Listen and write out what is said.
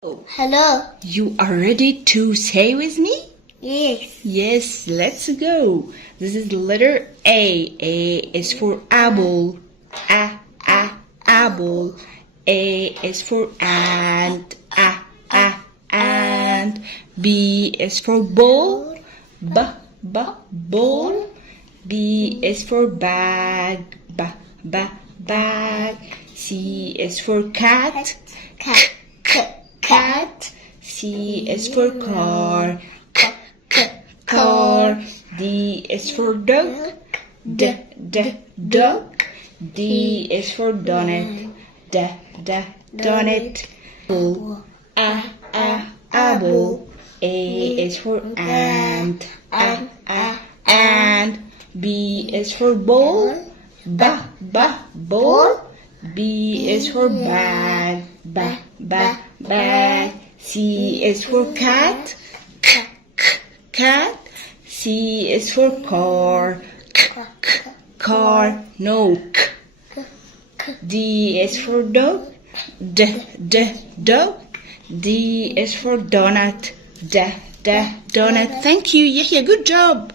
Hello. You are ready to say with me? Yes. Yes, let's go. This is letter A. A is for apple. Apple. A is for ant. Ant. B is for ball. Ball. B is for bag. Bag. C is for cat. Cat. C is for car. Car. D is for dog. Dog. D is for donut. Donut. Apple. A is for ant. Ant. B is for ball. Ball. B is for bag. Bag. C is for cat. Cat. C is for car. Car. No. D is for dog. Dog. D is for donut. Donut. Thank you, Yahya. Good job.